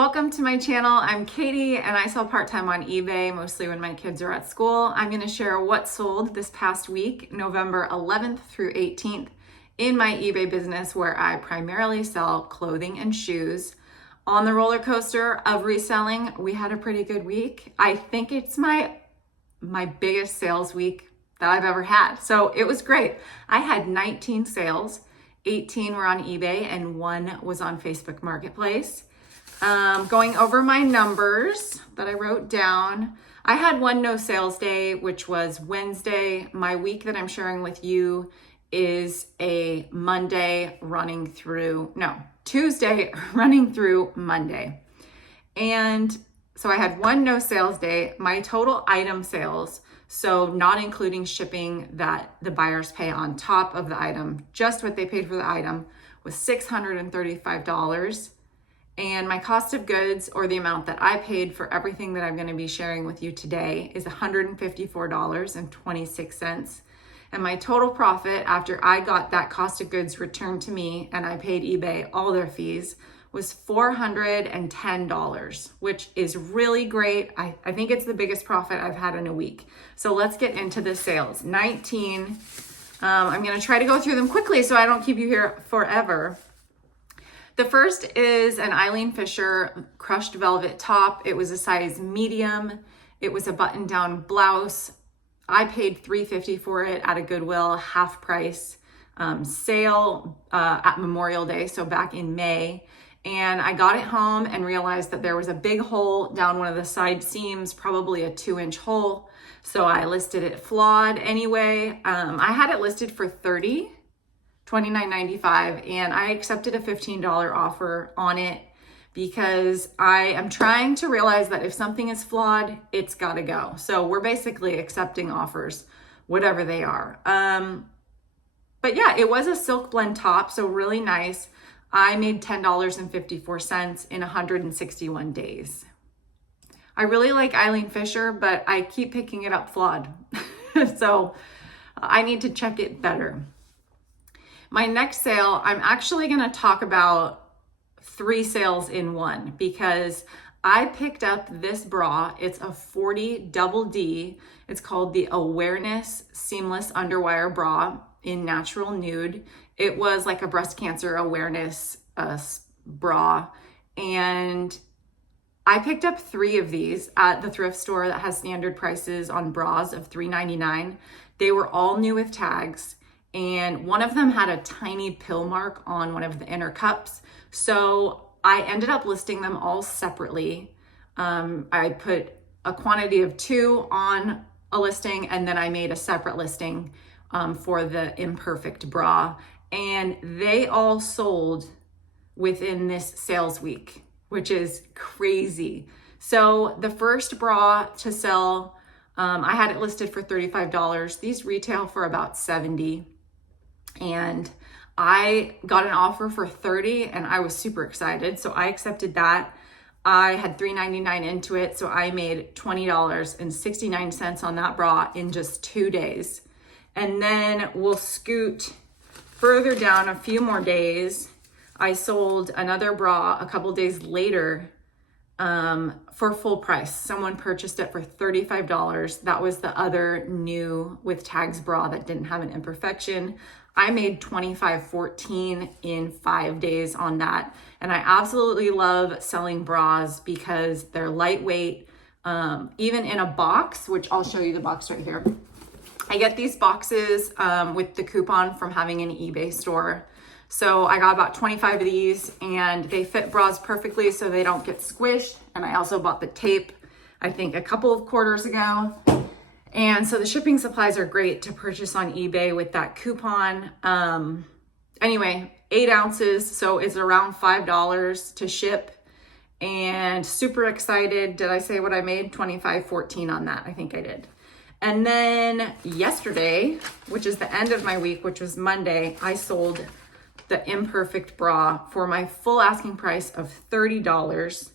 Welcome to my channel. I'm Katie and I sell part-time on eBay, mostly when my kids are at school. I'm going to share what sold this past week, November 11th through 18th, in my eBay business where I primarily sell clothing and shoes. On the roller coaster of reselling, we had a pretty good week. I think it's my biggest sales week that I've ever had. So it was great. I had 19 sales, 18 were on eBay and 1 was on Facebook Marketplace. Going over my numbers that I wrote down, I had one no sales day, which was Wednesday. My week that I'm sharing with you is a Tuesday running through Monday. And so I had one no sales day. My total item sales, so not including shipping that the buyers pay on top of the item, just what they paid for the item, was $635. And my cost of goods, or the amount that I paid for everything that I'm going to be sharing with you today, is $154.26. And my total profit after I got that cost of goods returned to me and I paid eBay all their fees was $410, which is really great. I think it's the biggest profit I've had in a week. So let's get into the sales. 19. I'm going to try to go through them quickly so I don't keep you here forever. The first is an Eileen Fisher crushed velvet top. It was a size medium. It was a button-down blouse. I paid $350 for it at a Goodwill half price sale at Memorial Day, so back in May. And I got it home and realized that there was a big hole down one of the side seams, probably a 2-inch hole. So I listed it flawed anyway. I had it listed for $29.95, and I accepted a $15 offer on it because I am trying to realize that if something is flawed, it's got to go. So we're basically accepting offers, whatever they are. But yeah, it was a silk blend top, so really nice. I made $10.54 in 161 days. I really like Eileen Fisher, but I keep picking it up flawed. So I need to check it better. My next sale, I'm actually going to talk about 3 sales in one because I picked up this bra. It's a 40 double D. It's called the Awareness Seamless Underwire Bra in natural nude. It was like a breast cancer awareness bra. And I picked up 3 of these at the thrift store that has standard prices on bras of $3.99. They were all new with tags. And one of them had a tiny pill mark on one of the inner cups. So I ended up listing them all separately. I put a quantity of 2 on a listing, and then I made a separate listing for the imperfect bra. And they all sold within this sales week, which is crazy. So the first bra to sell, I had it listed for $35. These retail for about $70. And I got an offer for $30 and I was super excited. So I accepted that. I had $3.99 into it. So I made $20.69 on that bra in just 2 days. And then we'll scoot further down a few more days. I sold another bra a couple days later for full price. Someone purchased it for $35. That was the other new with tags bra that didn't have an imperfection. I made $25.14 in 5 days on that. And I absolutely love selling bras because they're lightweight, even in a box, which I'll show you the box right here. I get these boxes with the coupon from having an eBay store. So I got about 25 of these and they fit bras perfectly so they don't get squished. And I also bought the tape, I think a couple of quarters ago. And so the shipping supplies are great to purchase on eBay with that coupon. Anyway, 8 ounces, so it's around $5 to ship. And super excited. Did I say what I made? $25.14 on that. I think I did. And then yesterday, which is the end of my week, which was Monday, I sold the imperfect bra for my full asking price of $30.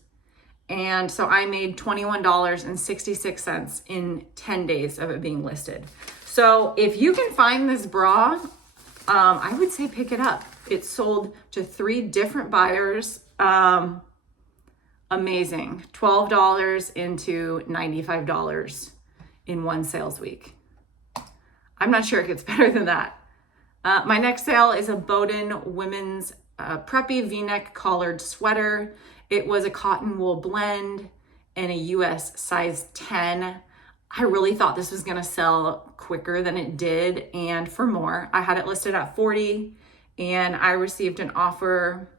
And so I made $21.66 in 10 days of it being listed. So if you can find this bra, I would say pick it up. It sold to 3 different buyers, a amazing. $12 into $95 in one sales week. I'm not sure it gets better than that. My next sale is a Boden women's preppy v-neck collared sweater. It was a cotton wool blend in a US size 10. I really thought this was gonna sell quicker than it did and for more. I had it listed at $40 and I received an offer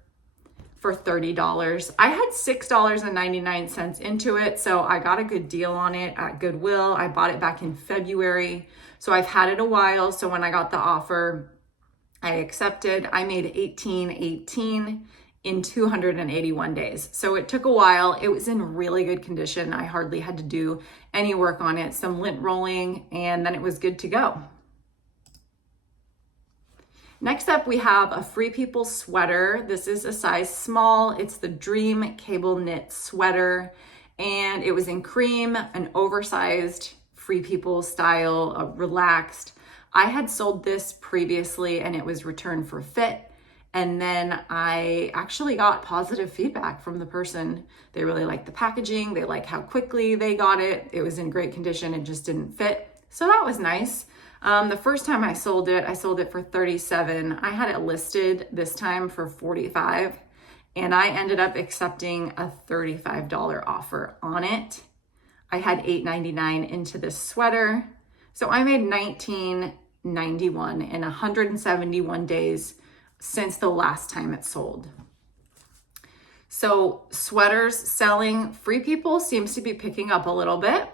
for $30. I had $6.99 into it, so I got a good deal on it at Goodwill. I bought it back in February, so I've had it a while. So when I got the offer, I accepted. I made $18.18 in 281 days. So it took a while. It was in really good condition. I hardly had to do any work on it, some lint rolling, and then it was good to go. Next up, we have a Free People sweater. This is a size small. It's the Dream Cable Knit sweater, and it was in cream, an oversized Free People style, relaxed. I had sold this previously and it was returned for fit. And then I actually got positive feedback from the person. They really liked the packaging. They liked how quickly they got it. It was in great condition. It just didn't fit. So that was nice. The first time I sold it for $37. I had it listed this time for $45, and I ended up accepting a $35 offer on it. I had $8.99 into this sweater. So I made $19.91 in 171 days since the last time it sold. So sweaters selling. Free People seems to be picking up a little bit.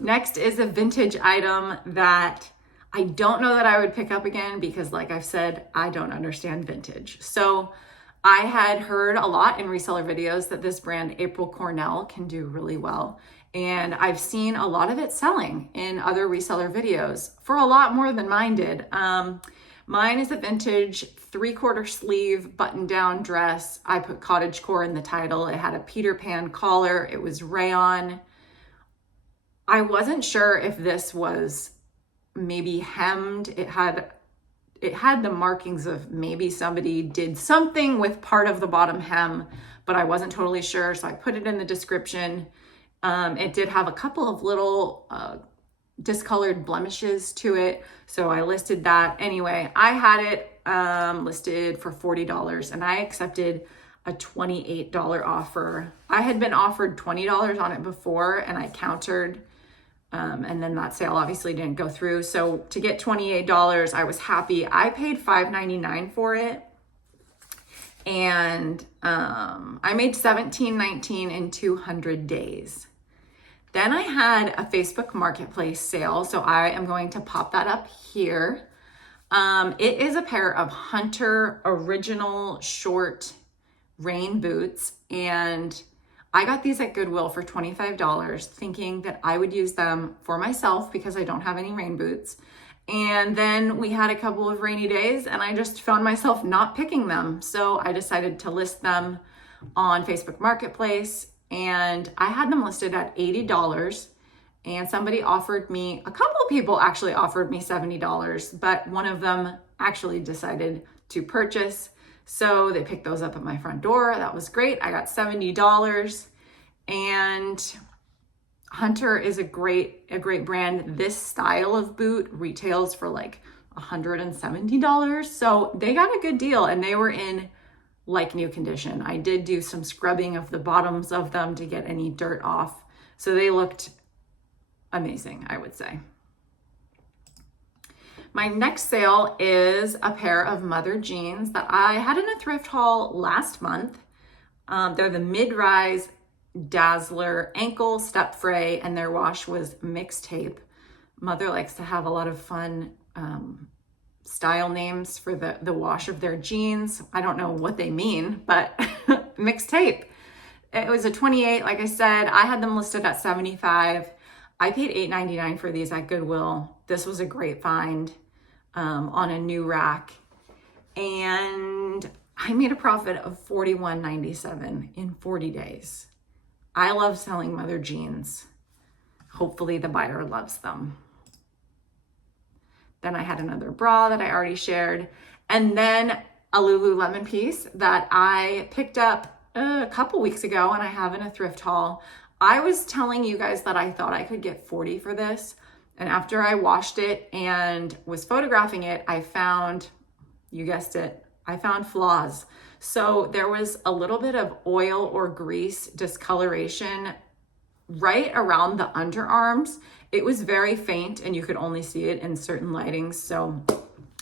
Next is a vintage item that I don't know that I would pick up again because, like I've said, I don't understand vintage. So I had heard a lot in reseller videos that this brand April Cornell can do really well. And I've seen a lot of it selling in other reseller videos for a lot more than mine did. Mine is a vintage 3/4 sleeve button-down dress. I put cottagecore in the title. It had a Peter Pan collar. It was rayon. I wasn't sure if this was maybe hemmed. It had the markings of maybe somebody did something with part of the bottom hem, but I wasn't totally sure. So I put it in the description. It did have a couple of little discolored blemishes to it. So I listed that. Anyway, I had it listed for $40 and I accepted a $28 offer. I had been offered $20 on it before and I countered. And then that sale obviously didn't go through. So to get $28, I was happy. I paid $5.99 for it. And I made $17.19 in 200 days. Then I had a Facebook Marketplace sale. So I am going to pop that up here. It is a pair of Hunter original short rain boots. And I got these at Goodwill for $25, thinking that I would use them for myself because I don't have any rain boots. And then we had a couple of rainy days and I just found myself not picking them. So I decided to list them on Facebook Marketplace and I had them listed at $80. And somebody offered me, a couple of people actually offered me $70, but one of them actually decided to purchase. So they picked those up at my front door. That was great. I got $70. And Hunter is a great brand. This style of boot retails for like $170. So they got a good deal and they were in like new condition. I did do some scrubbing of the bottoms of them to get any dirt off. So they looked amazing, I would say. My next sale is a pair of mother jeans that I had in a thrift haul last month. They're the mid-rise Dazzler ankle step fray and their wash was mixed tape. Mother likes to have a lot of fun style names for the wash of their jeans. I don't know what they mean, but mixed tape. It was a 28, like I said. I had them listed at $75. I paid $8.99 for these at Goodwill. This was a great find on a new rack. And I made a profit of $41.97 in 40 days. I love selling mother jeans. Hopefully the buyer loves them. Then I had another bra that I already shared. And then a Lululemon piece that I picked up a couple weeks ago, and I have in a thrift haul. I was telling you guys that I thought I could get 40 for this. And after I washed it and was photographing it, I found, you guessed it, I found flaws. So there was a little bit of oil or grease discoloration right around the underarms. It was very faint and you could only see it in certain lightings. So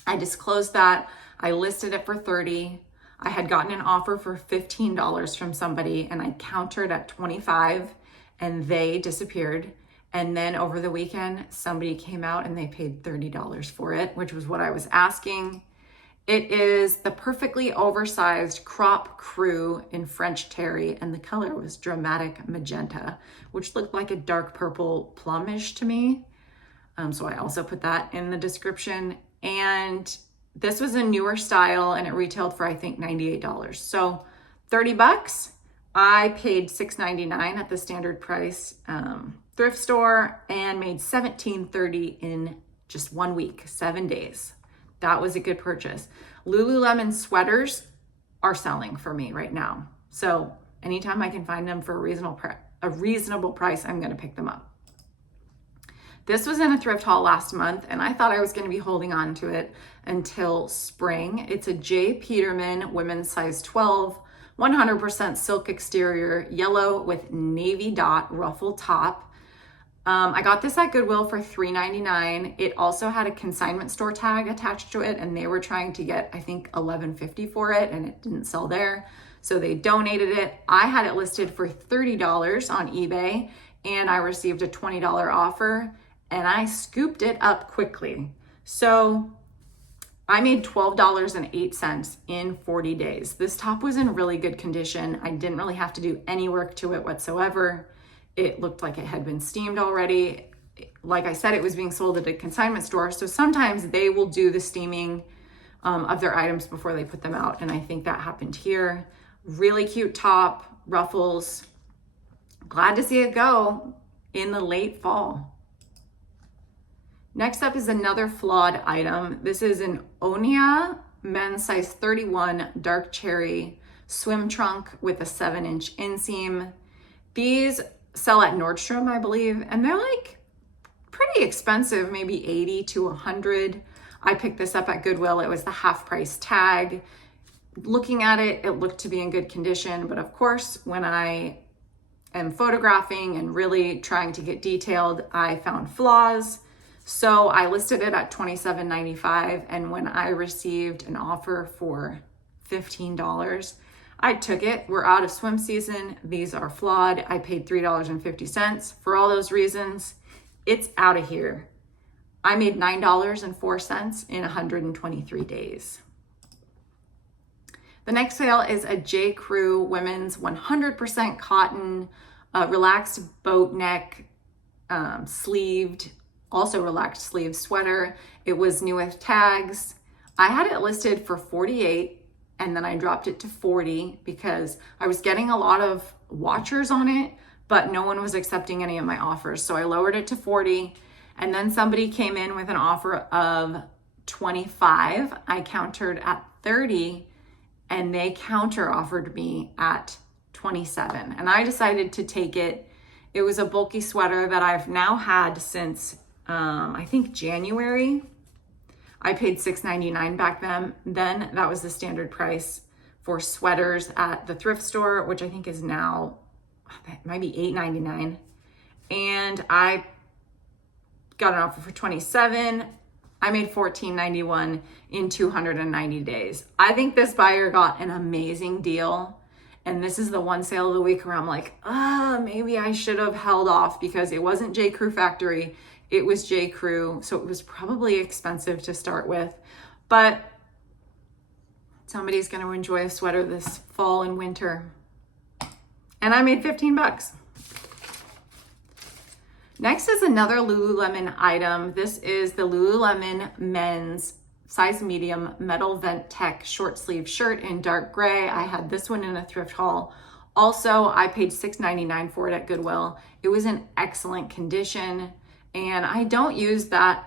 I disclosed that. I listed it for 30. I had gotten an offer for $15 from somebody and I countered at 25 and they disappeared. And then over the weekend, somebody came out and they paid $30 for it, which was what I was asking. It is the perfectly oversized crop crew in French terry, and the color was dramatic magenta, which looked like a dark purple plumish to me. So I also put that in the description. And this was a newer style and it retailed for, I think, $98. So 30 bucks. I paid $6.99 at the standard price thrift store and made $17.30 in just 1 week, 7 days. That was a good purchase. Lululemon sweaters are selling for me right now. So anytime I can find them for a reasonable price, I'm going to pick them up. This was in a thrift haul last month, and I thought I was going to be holding on to it until spring. It's a J. Peterman women's size 12, 100% silk exterior, yellow with navy dot ruffle top. I got this at Goodwill for $3.99. It also had a consignment store tag attached to it, and they were trying to get, I think, $11.50 for it, and it didn't sell there. So they donated it. I had it listed for $30 on eBay, and I received a $20 offer, and I scooped it up quickly. So I made $12.08 in 40 days. This top was in really good condition. I didn't really have to do any work to it whatsoever. It looked like it had been steamed already. Like I said, it was being sold at a consignment store. So sometimes they will do the steaming of their items before they put them out. And I think that happened here. Really cute top, ruffles. Glad to see it go in the late fall. Next up is another flawed item. This is an Onia men's size 31 dark cherry swim trunk with a 7-inch inseam. These sell at Nordstrom, I believe, and they're like pretty expensive, maybe 80 to 100. I picked this up at Goodwill. It was the half price tag. Looking at it, it looked to be in good condition, but of course, when I am photographing and really trying to get detailed, I found flaws. So I listed it at $27.95, and when I received an offer for $15, I took it. We're out of swim season. These are flawed. I paid $3.50 for all those reasons. It's out of here. I made $9.04 in 123 days. The next sale is a J. Crew women's 100% cotton, relaxed boat neck, sleeved, also relaxed sleeve sweater. It was new with tags. I had it listed for $48. And then I dropped it to $40 because I was getting a lot of watchers on it, but no one was accepting any of my offers. So I lowered it to $40. And then somebody came in with an offer of $25. I countered at $30, and they counter offered me at $27. And I decided to take it. It was a bulky sweater that I've now had since, I think, January. I paid $6.99 back then. That was the standard price for sweaters at the thrift store, which I think is now, it might be $8.99. And I got an offer for $27. I made $14.91 in 290 days. I think this buyer got an amazing deal. And this is the one sale of the week where I'm like, maybe I should have held off because it wasn't J. Crew Factory. It was J. Crew, so it was probably expensive to start with, but somebody's going to enjoy a sweater this fall and winter. And I made 15 bucks. Next is another Lululemon item. This is the Lululemon men's size medium metal vent tech short sleeve shirt in dark gray. I had this one in a thrift haul. Also, I paid $6.99 for it at Goodwill. It was in excellent condition. And I don't use that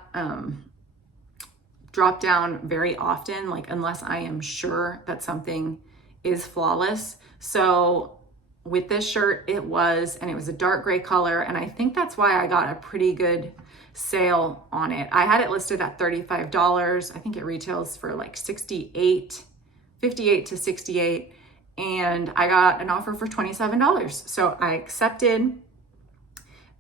drop down very often, like unless I am sure that something is flawless. So with this shirt, it was a dark gray color, and I think that's why I got a pretty good sale on it. I had it listed at $35. I think it retails for like 58 to 68, and I got an offer for $27. So I accepted,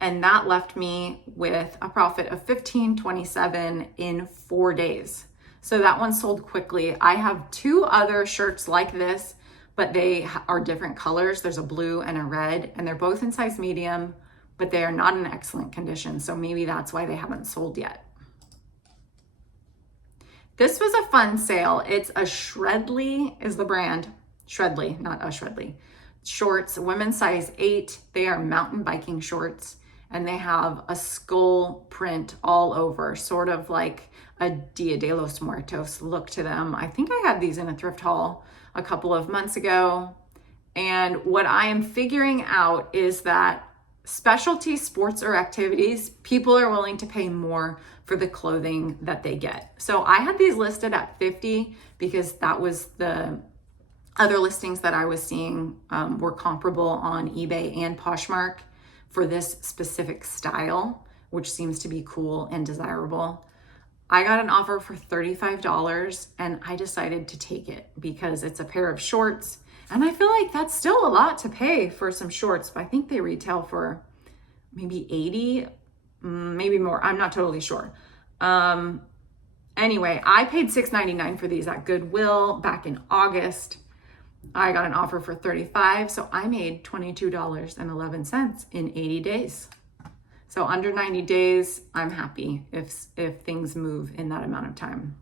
and that left me with a profit of $15.27 in 4 days. So that one sold quickly. I have 2 other shirts like this, but they are different colors. There's a blue and a red, and they're both in size medium, but they are not in excellent condition. So maybe that's why they haven't sold yet. This was a fun sale. It's a Shredly is the brand. Shredly, not a Shredly. Shorts, women's size 8. They are mountain biking shorts, and they have a skull print all over, sort of like a Dia de los Muertos look to them. I think I had these in a thrift haul a couple of months ago. And what I am figuring out is that specialty sports or activities, people are willing to pay more for the clothing that they get. So I had these listed at $50 because that was the other listings that I was seeing were comparable on eBay and Poshmark for this specific style, which seems to be cool and desirable. I got an offer for $35, and I decided to take it because it's a pair of shorts. And I feel like that's still a lot to pay for some shorts, but I think they retail for maybe 80, maybe more. I'm not totally sure. Anyway, I paid $6.99 for these at Goodwill back in August. I got an offer for $35, so I made $22.11 in 80 days. So under 90 days, I'm happy if things move in that amount of time.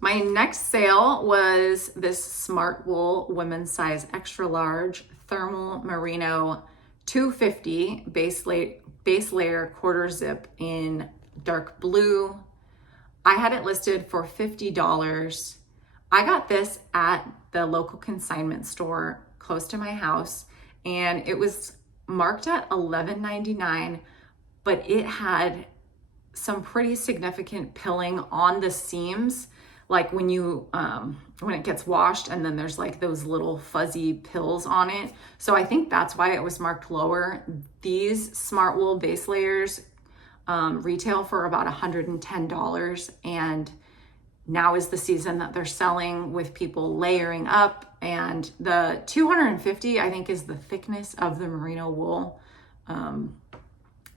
My next sale was this Smartwool women's size extra large thermal merino 250 base layer quarter zip in dark blue. I had it listed for $50. I got this at the local consignment store close to my house, and it was marked at $11.99, but it had some pretty significant pilling on the seams, like when it gets washed, and then there's like those little fuzzy pills on it. So I think that's why it was marked lower. These Smartwool base layers retail for about $110, and now is the season that they're selling with people layering up. And the 250, I think, is the thickness of the merino wool.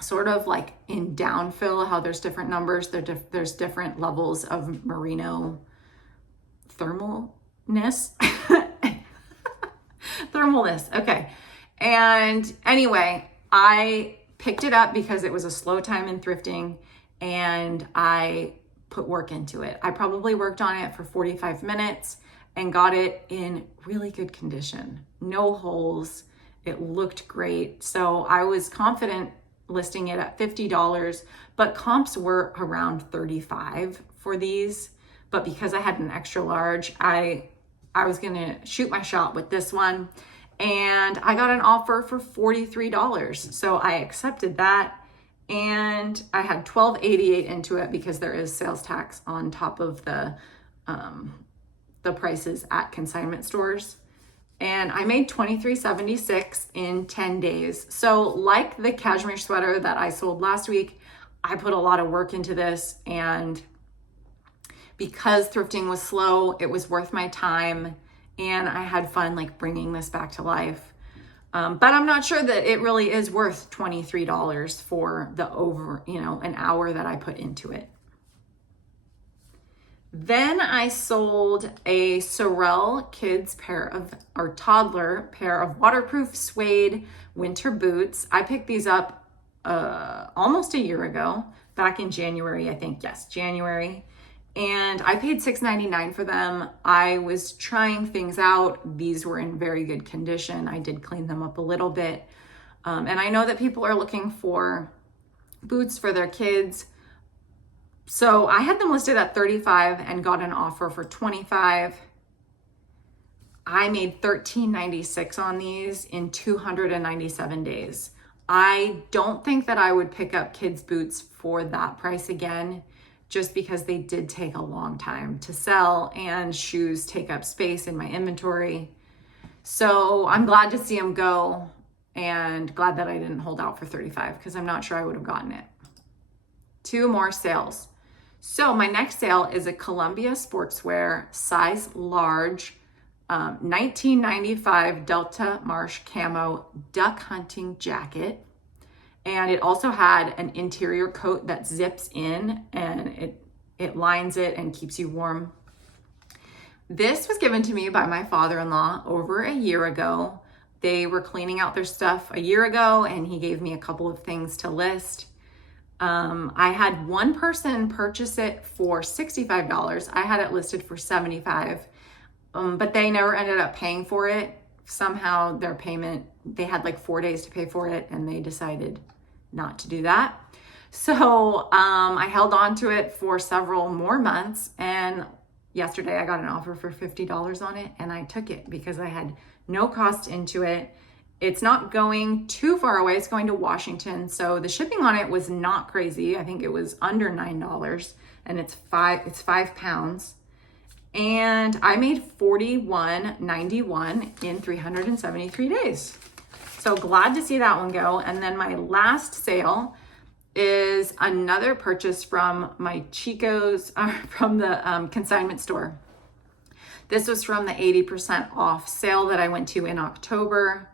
Sort of like in downfill, how there's different numbers, there's different levels of merino thermalness. Thermalness, okay. And anyway, I picked it up because it was a slow time in thrifting, and I put work into it. I probably worked on it for 45 minutes and got it in really good condition. No holes. It looked great. So I was confident listing it at $50, but comps were around $35 for these. But because I had an extra large, I was gonna shoot my shot with this one, and I got an offer for $43. So I accepted that, and I had $12.88 into it because there is sales tax on top of the prices at consignment stores. And I made $23.76 in 10 days. So like the cashmere sweater that I sold last week, I put a lot of work into this, and because thrifting was slow, it was worth my time, and I had fun like bringing this back to life. But I'm not sure that it really is worth $23 for the an hour that I put into it. Then I sold a Sorel kids toddler pair of waterproof suede winter boots. I picked these up almost a year ago, back in January, I think. Yes, January. And I paid $6.99 for them. I was trying things out. These were in very good condition. I did clean them up a little bit. And I know that people are looking for boots for their kids. So I had them listed at $35 and got an offer for $25. I made $13.96 on these in 297 days. I don't think that I would pick up kids' boots for that price again, just because they did take a long time to sell and shoes take up space in my inventory. So I'm glad to see them go and glad that I didn't hold out for 35 because I'm not sure I would have gotten it. 2 more sales. So my next sale is a Columbia Sportswear size large 1995 Delta Marsh camo duck hunting jacket. And it also had an interior coat that zips in and it lines it and keeps you warm. This was given to me by my father-in-law over a year ago. They were cleaning out their stuff a year ago and he gave me a couple of things to list. I had one person purchase it for $65. I had it listed for $75, but they never ended up paying for it. Somehow their payment, they had like 4 days to pay for it and they decided not to do that. So I held on to it for several more months, and yesterday I got an offer for $50 on it and I took it because I had no cost into it. It's not going too far away. It's going to Washington. So the shipping on it was not crazy. I think it was under $9 and it's 5 pounds. And I made $41.91 in 373 days. So glad to see that one go. And then my last sale is another purchase from my Chico's, from the consignment store. This was from the 80% off sale that I went to in October.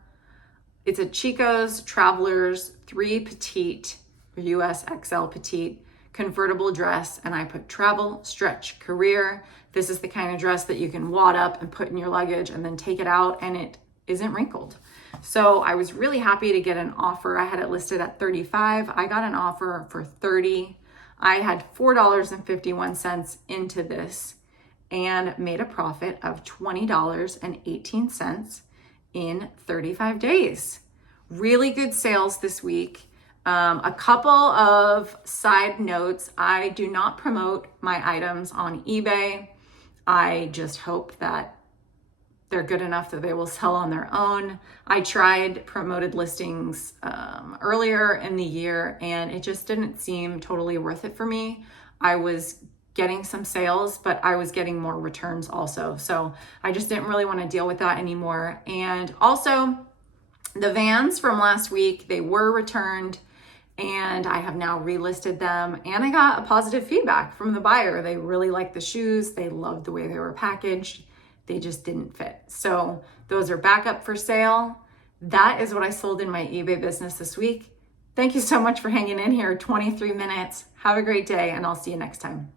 It's a Chico's Travelers 3 Petite, US XL Petite convertible dress, and I put travel, stretch, career. This is the kind of dress that you can wad up and put in your luggage and then take it out and it isn't wrinkled. So I was really happy to get an offer. I had it listed at $35. I got an offer for $30. I had $4.51 into this and made a profit of $20.18 in 35 days. Really good sales this week. A couple of side notes. I do not promote my items on eBay. I just hope that they're good enough that they will sell on their own. I tried promoted listings earlier in the year and it just didn't seem totally worth it for me. I was getting some sales, but I was getting more returns also. So I just didn't really want to deal with that anymore. And also the Vans from last week, they were returned and I have now relisted them and I got a positive feedback from the buyer. They really liked the shoes. They loved the way they were packaged. They just didn't fit. So those are back up for sale. That is what I sold in my eBay business this week. Thank you so much for hanging in here 23 minutes. Have a great day and I'll see you next time.